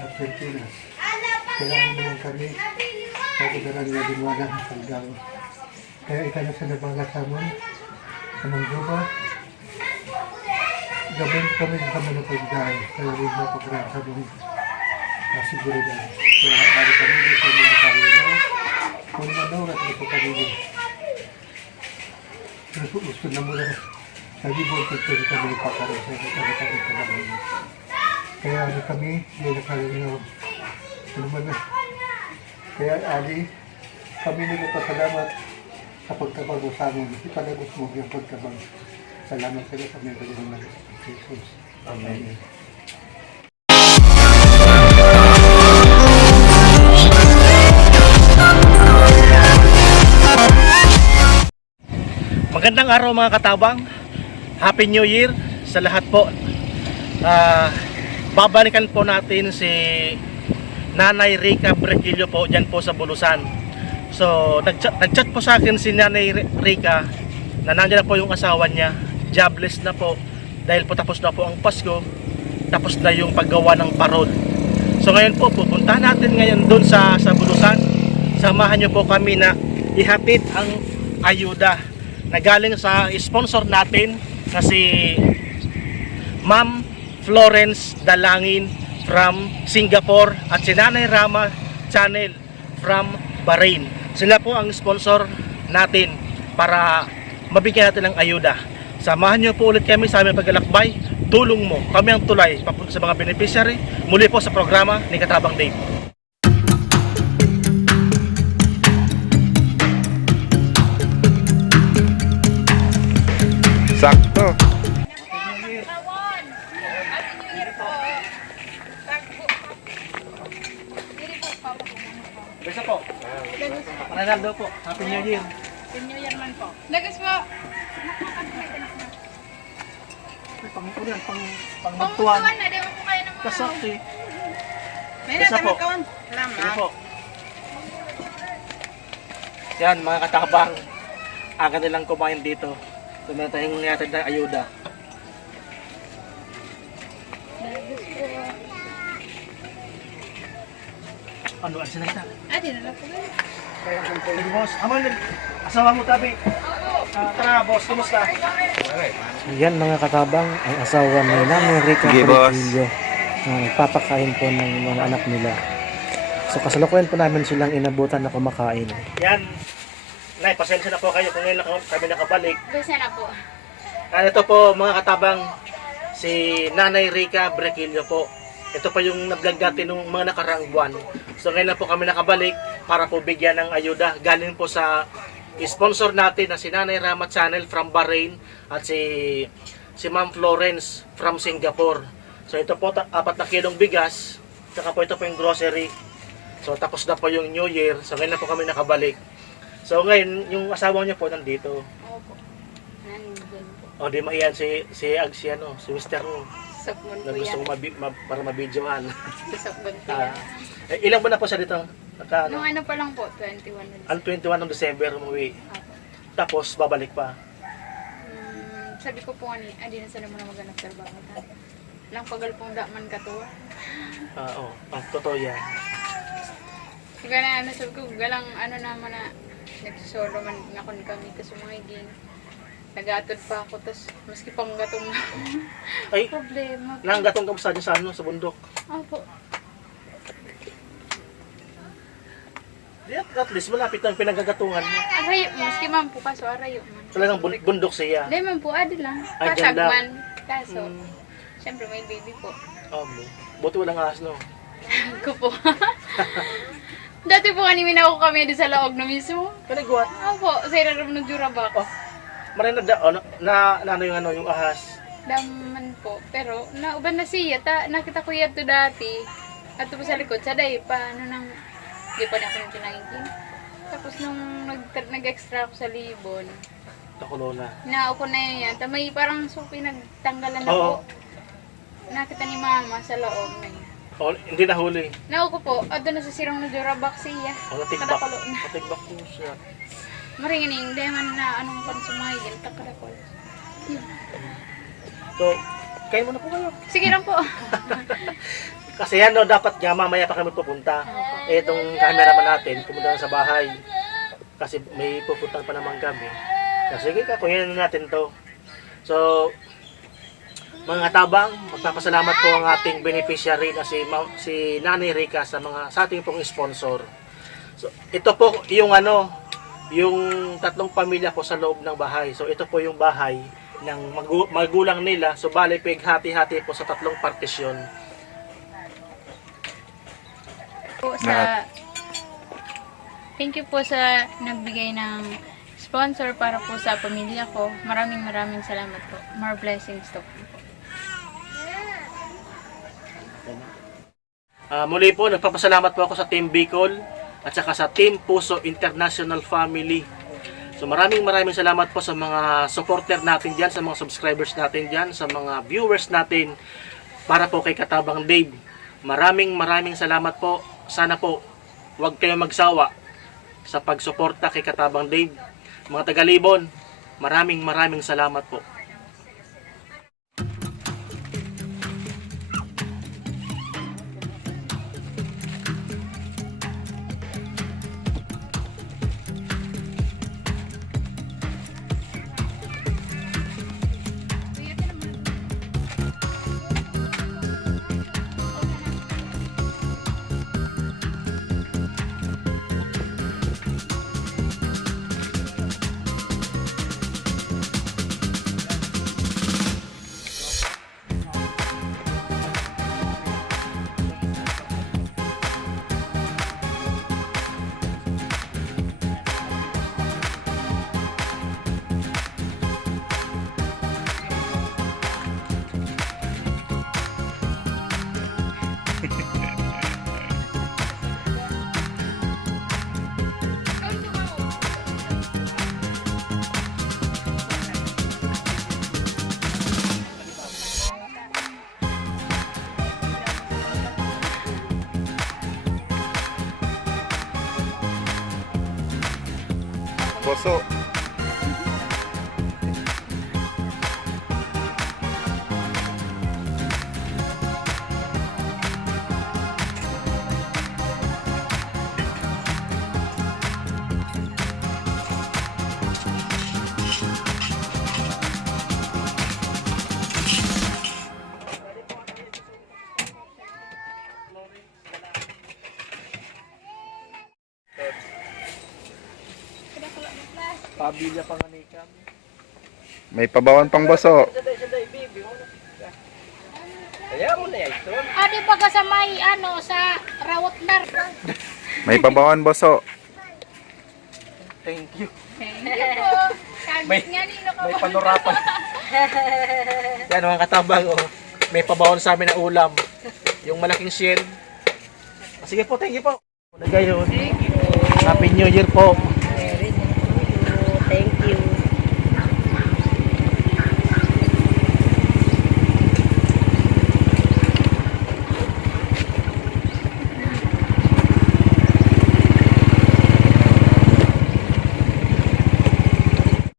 sa Pilipinas. Kailangan naman kami pagkadaran nga dinwala ng salgang. Kaya ika na sa nabagasamon sa Manggruba. Gabin kami ng pagdahay. Kaya rin mo pagrasa ng seguridad. Kaya ari kami dito sa mga kalinaw. Kung manaw na ito kami din. Gusto na muna lagi mo ito kami pagkaroon sa kami kami. Kaya ari kami may nakalinaw. Ano man na. Kaya ali, kami nagpapasalamat sa pagkabang sa amin. Ipanagot mo yung pagkabang. Salamat sa iyo sa mga ng Jesus. Amen. Magandang araw mga katabang. Happy New Year sa lahat po. Babalikan po natin si Nanay Rica Brequillo po dyan po sa Bulusan. So nagchat po sa akin si Nanay Rica na nandiyan na po yung asawa niya. Jobless na po dahil po tapos na po ang Pasko, tapos na yung paggawa ng parol. So ngayon po pupuntahan natin ngayon doon sa Bulusan. Samahan niyo po kami na ihatid ang ayuda na galing sa sponsor natin na si Ma'am Florence Dalangin from Singapore at si Nanay Rama Channel from Bahrain. Sila po ang sponsor natin para mabigyan natin ng ayuda. Samahan niyo po ulit kami sa aming paglalakbay. Tulong mo, kami ang tulay papunta sa mga beneficiary. Muli po sa programa ni Katabang Dave. Sakto. Besa po. Ronaldo po. Happy New Year. Happy New Year man po. Lagas po. Pang-ulan, pang-magtuan. Pumutuan na, di mo po kayo ng mga... Kasakti. May Besa po. kawan. Sige Salamat. po. Yan mga katabang. Aga nilang kumain dito. Ito na tayong niyatid na ayuda. Ano, alisin na kita. Di na lang po ba? Sige boss. Aman, asawa mo tabi. Tara boss, kumusta? Yan mga katabang, ang asawa ni Nanay Rica Sige, boss. Brequillo. Papakain po ng mga anak nila. So kasalukuyan po namin silang inabutan na kumakain. Yan. Nay, pasensya na po kayo kung ngayon lang kami nakabalik. Besa na po. Ito po mga katabang, si Nanay Rica Brequillo po. Ito pa yung na-vlog natin nung mga nakaraang buwan. So ngayon lang po kami nakabalik para po bigyan ng ayuda. Galing po sa sponsor natin na si Nanay Rama Channel from Bahrain at si Ma'am Florence from Singapore. So ito po 4 na kilong bigas. Saka po ito po yung grocery. So tapos na po yung New Year. So ngayon lang po kami nakabalik. So ngayon yung asawa niya po nandito. Opo. Nandun po. O di maiyan si Mr. Sakman na po gusto yan. kong para mabidyoan. Sakman po yan. Ilang buwan na po siya dito? Nung ano pa lang po, 21 na. Ang 21 ng December umuwi. Opo. Tapos babalik pa. Sabi ko po di na sana mo na maghanap trabaho. Lang pagal pong daman katuwa. Oo, totoo yan. Gana sabi ko, galang naman na nagsisolo man na kun kami kasi mga iging nagatod pa ako, tas maski pang gatong na Ay, problema. nanggatong ka sa sa bundok. Opo. Di, at least malapit ang pinagagatungan mo. Arayo, maski man po kaso arayo man. Talagang bundok siya. Hindi man po, adi lang. Ay, dyan lang. Kasagman. Kaso, syempre may baby po. Buti walang ahas, no? Ko po. Dati po kanina ako kami doon sa laog na mismo. Kanigwat. Opo, sa iraram ng Jurabak. Maray ano yung ahas. Daman po. Pero, nauban na siya. Nakita ko yan to dati. At po sa likod, sa day pa, di pa na ako nito nangingking. Tapos nung nag-extra ako sa libon, Takulo na. naupo na yan. May parang supi nagtanggalan na Oo. po. Nakita ni mama sa loob na yan. Hindi nahuli. Nauko po, doon na sa sirang na Jurabak siya. Natigbak. Kadakulo na. Natigbak po siya. Maringining, di man na anong konsumay, takadakol. So, kain mo na po kayo. Sige lang po. Kasi ano, dapat nga mamaya pa kami pupunta. Eh, itong cameraman natin, pumunta na sa bahay. Kasi may pupuntan pa naman kami. Kasi sige ka, kunin natin to. So, mga tabang, magpapasalamat po ang ating beneficiary na si Nanay Rica sa ating pong sponsor. So, ito po yung yung tatlong pamilya po sa loob ng bahay. So, ito po yung bahay ng magulang nila. So, bali hati-hati po sa tatlong partisyon. Thank you po sa nagbigay ng sponsor para po sa pamilya ko. Maraming salamat po. More blessings to po. Muli po, nagpapasalamat po ako sa Team Bicol at saka sa Team Puso International Family. So maraming salamat po sa mga supporter natin dyan, sa mga subscribers natin dyan, sa mga viewers natin para po kay Katabang Dave. Maraming salamat po. Sana po, huwag kayong magsawa sa pagsuporta kay Katabang Dave. Mga taga-Libon, maraming salamat po. Boso. Pabilya panganikan. May pabawan pang boso. Kaya mo na ito. Di ba ka sa may sa rawat nar? May pabawan boso. Thank you. May nga nino ko. May panorama. Yan mga katabang, oh. May pabawon sa amin na ulam. Yung malaking shell. Sige po, thank you po. Gayon. Happy New Year po.